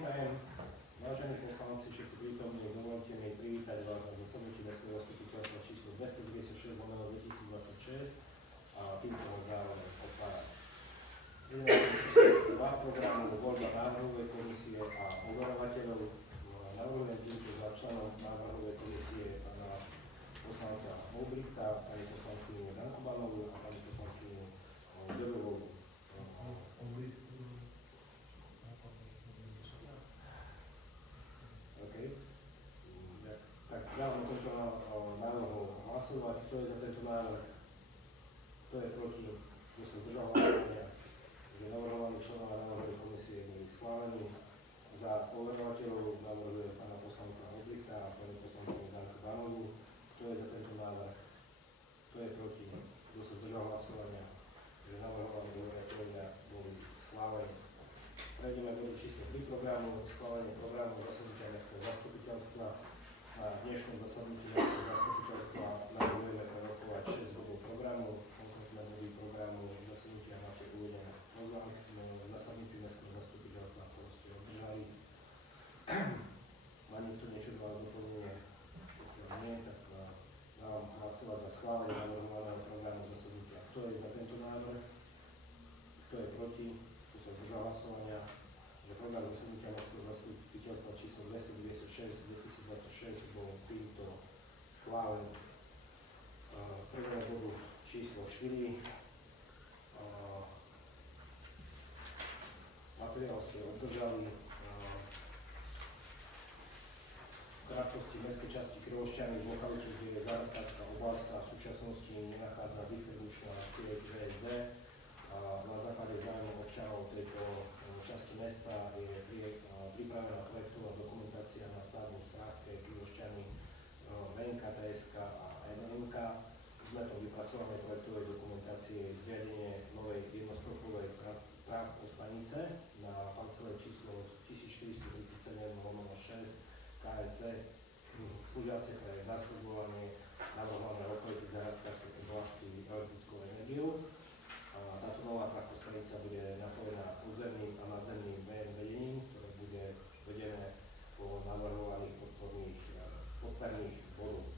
Prajem, vážení poslanci, všetci prítomní, dovolte mi privítať vás na zasadnutí Mestského zastupiteľstva číslo 296/2026 a týmto zároveň otváram. Dva programu voľba návrhovej komisie a overovateľov. Navrhujem týmto za členom návrhovej komisie pána poslanca Olbrichta, pani poslankyňu Dankobanovú a pani poslankyňu Debovú. Tak dávam tento návrhu hlasovať. Kto je za tento návrh? Kto je proti? Kto sa zdržal hlasovania? Že navrhovaní členovia návrhovej komisie boli schválení. Za overovateľov navrhuje pána poslanca Olbrichta a pani poslankyňu Dankobanovú. Kto je za tento návrh? Kto je proti? Kto sa zdržal hlasovania? Že navrhovaní overovateľia boli schválení. Prejdeme do číslo 3 programu, schválenie programu zasadnutia Mestského zastupiteľstva. Na dnešnom zasadnutí Mestského zastupiteľstva navrhujeme prerokovať 6 bodov programu. Konkrétne body programu zasadnutia máte uvedené na zasadnutí Mestského zastupiteľstva, ktoré ste obdržali. Má niekto niečo do doplnenia? Nie, tak dávam hlasovať za schválenie navrhovaného programu zasadnutia. Kto je za tento návrh? Kto je proti? Kto sa zdržal hlasovania? Že program zasadnutia Mestského zastupiteľstva číslo 296/2026 bol týmto schválený. Prejdeme bodu číslo 4. Materiál ste obdržali. V krátkosti mestskej časti Krivošťany v lokalite, kde je zárodkárska oblasť, sa v súčasnosti nenachádza distribučná sieť VSD. Na základe zájmu občanov tejto časti mesta je pripravená projektová dokumentácia na stavbu Stráskej, Krivošťany, VNKTSK a NMK. Predmetom vypracovanej projektovej dokumentácie je zriadenie novej jednostopkovej stanice na parcele číslo 1437/6 KRC slúžiace pre zásobovanie navrhované lokality zárodkárskej oblasti elektrickou energiou. Táto nová trafostanica bude napojená podzemným a nadzemným BM vedením, ktoré bude vedené po navrhovaných podperných bodoch.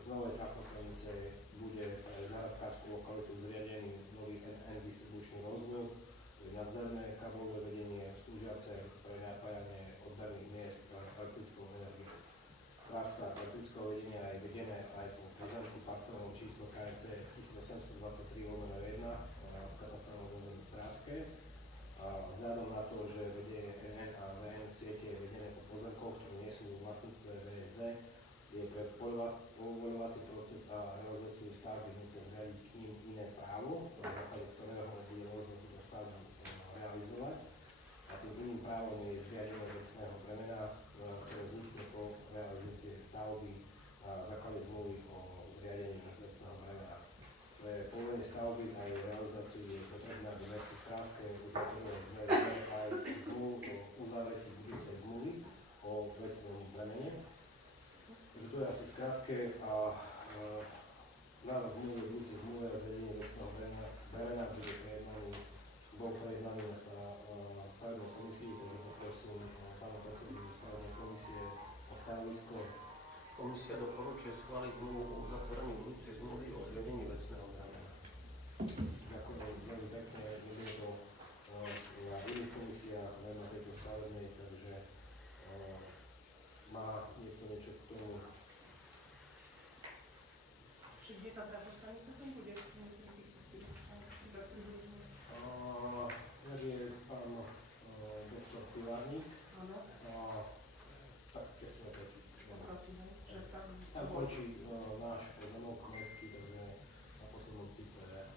Z novej trafostanice bude pre zárodkárskú lokalitu zriadený nový NN distribučný rozvod, nadzemné kablové vedenie slúžiace pre napájanie odberných miest elektrickou energiou. Trasa elektrického vedenia je vedené aj po pozemku parcelom číslo KRC 1823/1 v katastrálnom území Stráske. Vzhľadom na to, že vedenie NN a VN siete je vedené po pozemkoch, ktoré nie sú v vlastníctve VSD, je pre povoľovací proces a realizáciu stavby nutné zriadiť k ním iné právo, na základe ktorého bude možné túto stavbu realizovať. A tým iným právom je zriadenie vecného bremena, ktoré vznikne po realizácii stavby na základe zmluvy o zriadení vecného bremena. Pre povolenie stavby a jej realizáciu je potrebné, aby mesto Stráske uzatvorilo zriadenie aj zmluvu o uzavretí budúcej zmluvy o vecnom bremene. Takže to je asi skrátke a návrh zmluvy o budúcej zmluve a zriadenie vecného bremena bol prejednaný na stavebnej komisii, takže poprosím pána predsedu stavebnej komisie o stanovisko. Komisia doporučuje schváliť zmluvu o uzatvorení budúcej zmluvy o zriadení vecného bremena. Ďakujem veľmi pekne, nebudeme to na iných komisiách, len na tejto stavebnej, takže má niekto niečo k tomu? Čiže kde tá trafostanica tam bude? Je pán doktor Pilárnik. Áno. Tak tesne proti. Tam končí náš pozemok mestský, takže na poslednom cykle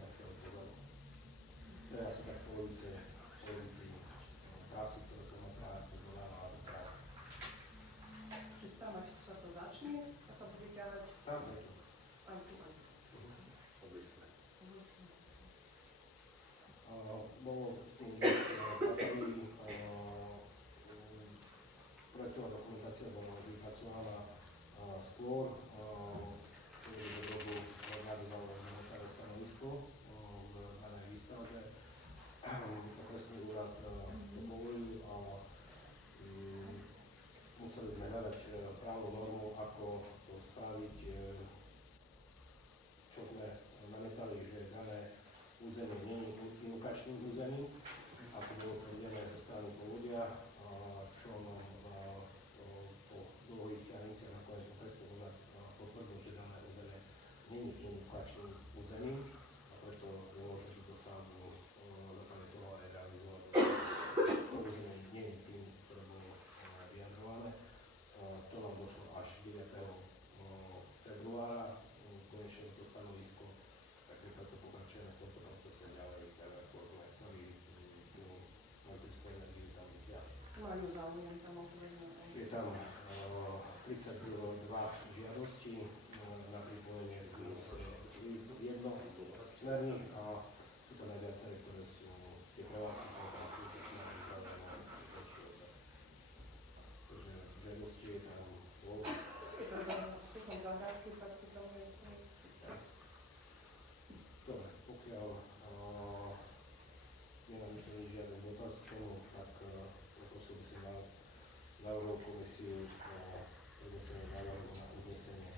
mestského pozemku. To je asi tak polovici trasy, ktoré sa má dodáva do práv. Čiže stavať sa to začne a sa bude ťahať Tam je to. aj tu aj. Bolo s tým zapadli projektová dokumentácia bola vypracovaná skôr, ktorý do dobu nadal stanovisko v danej výstavbe. okresný úrad to povolil a museli sme hľadať právnu normu, ako to spraviť, čo sme namietali, že dané územie nie je inukačným územím, ako bolo tvrdené zo strany povodia, čo nám po dlhých ťahniciach nakoniec okresný úrad potvrdil, že dané územie nie je inukačným územím a preto bolo, že túto stavbu základe toho aj realizovať. To územie nie je tým, ktoré bolo vyjadrované. To nám došlo až 9. februára, konečne to stanovisko, takže preto pokračujeme v tomto procese ďalej, tak ako sme chceli tú elektrickú energiu tam vyťahnuť. Majú záujem tam otvorené. Je tam 32 žiadosti na pripojenie jednosmerných a sú tam aj viaceré, ktoré sú tie prevádzky, ktoré sú pripravené. Takže žiadosti je tam Sú tam zahrádky, tak to tam je. dobre, pokiaľ nemám ešte žiaden dotaz k tomu, tak poprosil by som návrhovú komisiu prednesenie návrhu na uznesenie.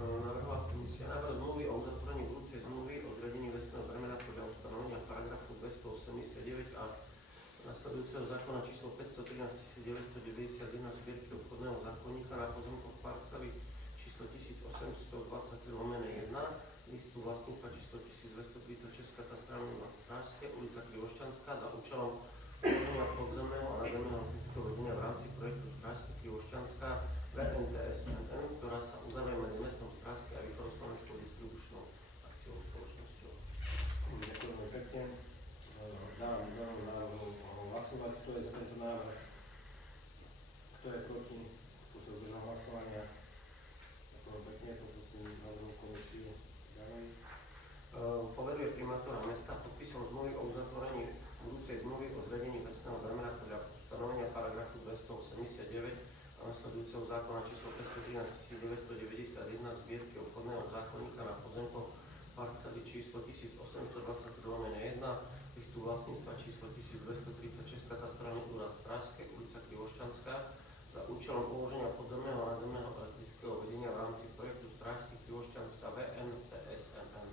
Navrhla komisia návrh zmluvy o uzatvorení budúcej zmluvy o zriadení vecného bremena podľa ustanovenia paragrafu 289 a nasledujúceho zákona číslo 513 991 zbierky obchodného zákonníka na pozemkoch parcely číslo 1823/1, listu vlastníctva číslo 1236 katastrálne na Strážske, ulica Krivošťanská za účelom uloženia podzemného a nadzemného technického vedenia v rámci projektu Strážske Krivošťanská VNTSNN, ktorá sa uzavrie medzi mestom Strážske a Východoslovenskou distribučnou akciovou spoločnosťou. Ďakujem veľmi pekne. Dám návrhu hlasovať. Kto je za tento návrh? Kto je proti? Kto sa zdržal hlasovania? Ďakujem pekne. Poprosím návrhovú komisiu ďalej. Poveruje primátora mesta podpisom zmluvy o uzatvorení budúcej zmluvy o zriadení vecného bremena podľa ustanovenia paragrafu 289 a nasledujúceho zákona číslo 513 991 zbierky obchodného zákonníka na pozemkoch parcely číslo 1823/1, listu vlastníctva číslo 1236 katastrálny úrad Strážske, ulica Krivošťanská za účelom uloženia podzemného a nadzemného elektrického vedenia v rámci projektu Strážske Krivošťanská VNTSNN.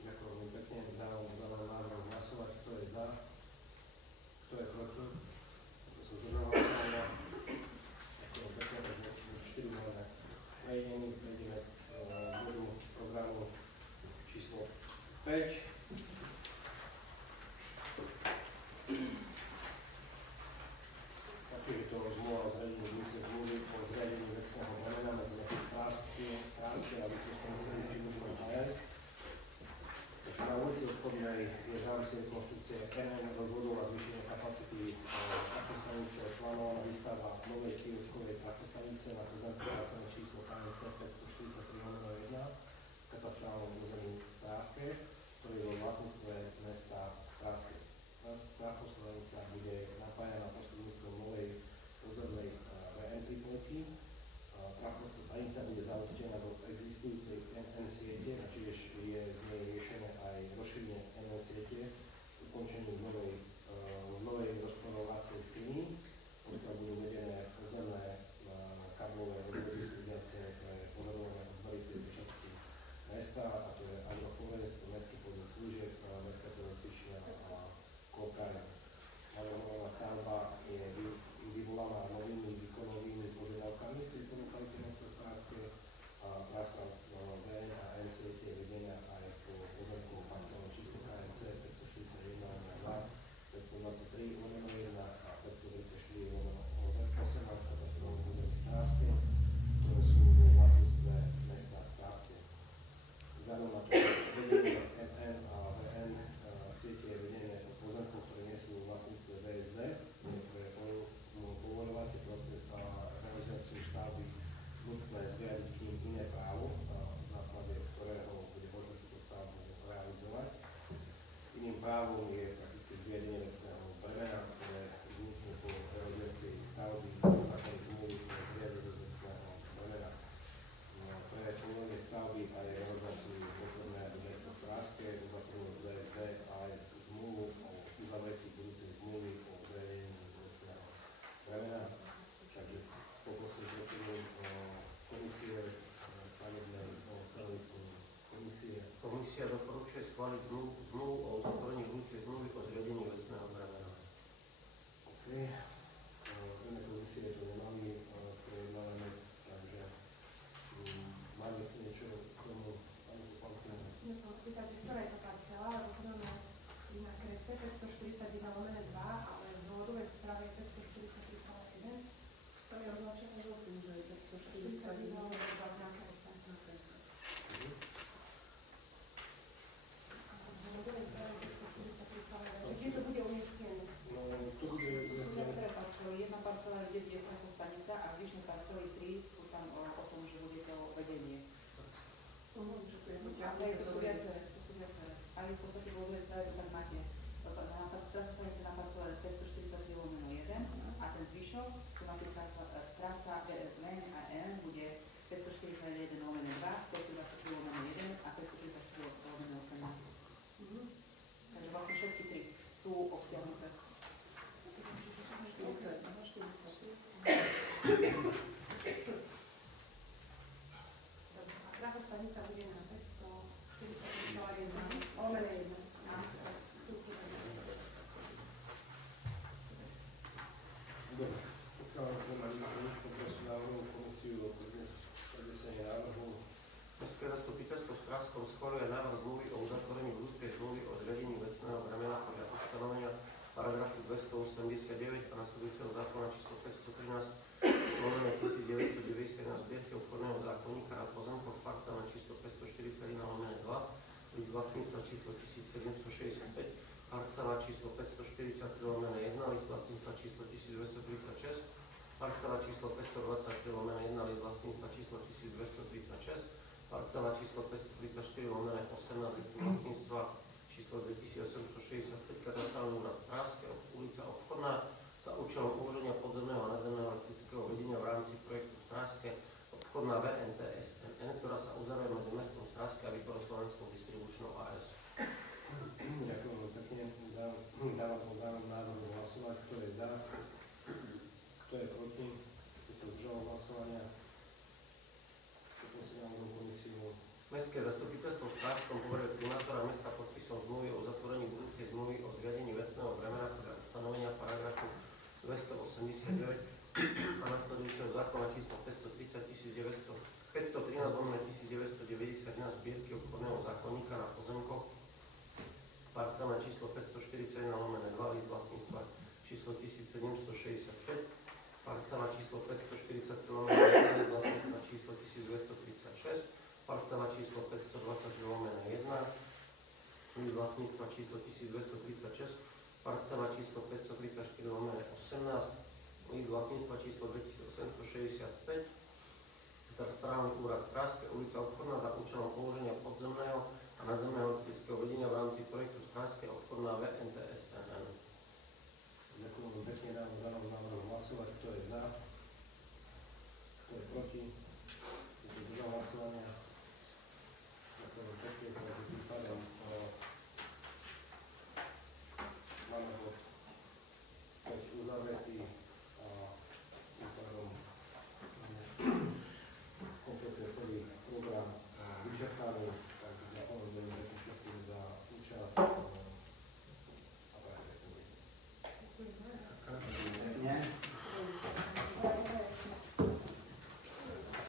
Ďakujem veľmi pekne. Dávam návrh hlasovať. Kto je za? Kto je proti? Kto sa zdržal hlasovania? Ďakujem pekne. Takže 4 máme prejdení. Prejdeme k bodu programu číslo 5. Taktiež je to zmluva o zriadení budúcej zmluvy o zriadení vecného bremena medzi mestom Strážske a Východoslovenskou distribučnou AS. Na ulici Obchodnej je v rámci rekonštrukcie NN rozvodov a zvýšenie kapacity trafostanice plánovaná výstava novej kioskovej trafostanice na pozemku parcely číslo KNC 543/1 v katastrálnom území Strážske, ktorý je vo vlastníctve mesta Strážske. Trafostanica bude napájana prostredníctvom novej podzemnej VN pripojky. Trafostanica bude zaústená do existujúcej NN siete a tiež je z nej riešené aj rozšírenie NN siete s ukončením novej rozporovacej steny, pokiaľ budú vedené podzemné káblové odvody slúžiace pre požadované odbory v tejto časti mesta, a to je Agroforest, Mestský podnik služieb, Mestská telocvičňa a Kokaj. Navrhovaná stavba je vyvolaná novými výkonovými požiadavkami v tejto lokalite mesta Strážske a trasa VN a N siete je vedená aj po pozemku parcelom číslo KNC 541/2, 523/1 a 534/18 katastrofálnych území Strážske, ktoré sú vo vlastníctve mesta Strážske. Vzhľadom na to, že vedenie NN a VN siete je vedené po pozemkoch, ktoré nie sú vo vlastníctve VSD, je pre povoľovací proces a realizáciu stavby nutné zriadiť k nim iné právo, na základe ktorého bude možné túto stavbu realizovať. Iným právom je prakticky zriadenie vecného bremena, ktoré komisie? Komisia doporučuje schváliť zmluvu o uzatvorení budúcej zmluvy o zriadení vecného bremena. OK. Iné komisie to nemali prejednávané, takže máme tu niečo k tomu, pani poslankyňa? Chceme sa opýtať, že ktorá je to parcela, lebo tu máme na krese 541/2, ale v dôvodovej správe je 543,1. To je označené žltým, že je 541 na krese. V dôvodovej správe je 543,1. Kde to bude umiestnené? No, tu bude Sú umiestnené. viaceré parcely. Jedna parcela je, kde je stanica a zvyšné parcely 3 sú tam o tom, že bude to vedenie. Že tu je to Ale to sú viaceré, Ale v podstate v dôvodovej správe to tak máte. Stanica na parcele 543/1 a ten zvyšok, tu máte trasa VN a N bude 541/2, 523/1 a 534/18. Takže vlastne všetky tri sú obsiahnuté. A práva stanica bude na 543,1. Dobre, pokiaľ sme mali už poprosil návrhu komisiu o prednesenie návrhu. Mestské zastupiteľstvo v Stravskom schvaľuje návrh zmluvy o uzatvorení budúcej zmluvy o zriadení vecného bremena podľa ustanovenia paragrafu 289 a nasledujúceho zákona číslo 513/1991 zbierky obchodného zákonníka na pozemkoch parcela číslo 541/2, list vlastníctva číslo 1765, parcela číslo 543/1, list vlastníctva číslo 1236, parcela číslo 523/1, list vlastníctva číslo 1236, parcela číslo 534/18, list vlastníctva číslo 2865, katastrálny úrad Stráske, ulica Obchodná, za účelom uloženia podzemného a nadzemného elektrického vedenia v rámci projektu Stráske Obchodná VNTSNN, ktorá sa uzavrie medzi mestom Stráske a Východoslovenskou distribučnou AS. Ďakujem veľmi pekne. Dávam návrhu hlasovať. Kto je za? Kto je proti? Kto sa zdržal hlasovania? Poprosím návrhu komisiu. Mestské zastupiteľstvo v Strážskom poveruje primátora mesta podpisom zmluvy o uzatvorení budúcej zmluvy o zriadení vecného bremena podľa ustanovenia paragrafu 289 a nasledujúceho zákona číslo 513/1991 zbierky obchodného zákonníka na pozemkoch parcela číslo 541/2, list vlastníctva číslo 1765, parcela číslo 540/1, list vlastníctva číslo 1236, parcela číslo 520/1, list vlastníctva číslo 1236, parcela číslo 534/18, list vlastníctva číslo 2865, katastrálny úrad Stráske, ulica Obchodná za účelom položenia podzemného a nadzemného elektrického vedenia v rámci projektu Stráske Obchodná VNTSNN. Ďakujem veľmi pekne. Dávam návrhu hlasovať. Kto je za? Kto je proti? Kto sa zdržal hlasovania? Ďakujem veľmi pekne. Takže tým pádom máme bod 5 uzavretý.